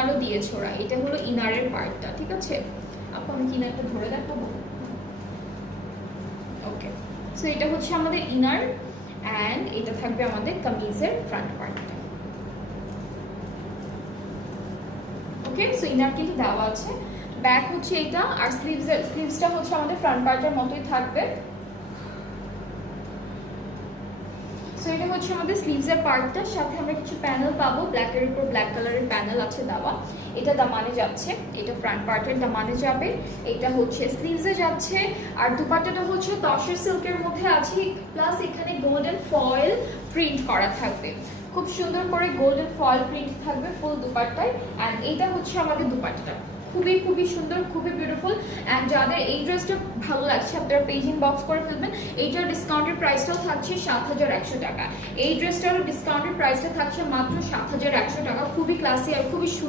ইনারও দিয়েছে ওরা। এটা হলো ইনারের পার্টটা, ঠিক আছে আপু? আমি ইনারটা ধরে দেখাবো। ওকে, সো এটা হচ্ছে আমাদের ইনার, অ্যান্ড এটা থাকবে আমাদের কামিজের ফ্রন্ট পার্টটা। ওকে, সো ইনার কিন্তু দেওয়া আছে, ব্যাক হচ্ছে এটা, আর স্লিভসটা হচ্ছে আমাদের ফ্রন্ট পার্টের মতোই থাকবে। সো এটা হচ্ছে আমাদের স্লিভসের পার্টটা, সাথে আমরা কিছু প্যানেল পাবো, ব্ল্যাকের উপর ব্ল্যাক কালারের প্যানেল আছে দেওয়া। এটা দামানে যাচ্ছে, এটা ফ্রন্ট পার্টের দামানে যাবে, এটা হচ্ছে স্লিভসে যাচ্ছে। আর দুপাট্টাটা হচ্ছে তসর সিল্কের মধ্যে আছে, প্লাস এখানে গোল্ডেন ফয়েল প্রিন্ট করা থাকবে, খুব সুন্দর করে গোল্ডেন ফয়েল প্রিন্ট থাকবে ফুল দুপাট্টায়। অ্যান্ড এটা হচ্ছে আমাদের দুপাট্টাটা, খুবই খুবই সুন্দর, খুবই বিউটিফুল। অ্যান্ড যাদের এই ড্রেসটা ভালো লাগছে আপনারা পেজ ইনবক্স করে ফেলবেন। এইটার ডিসকাউন্টের প্রাইসটাও থাকছে ৭১০০ টাকা। এই ড্রেসটারও ডিসকাউন্টের প্রাইসটা থাকছে মাত্র ৭১০০ টাকা। খুবই ক্লাসি আর খুবই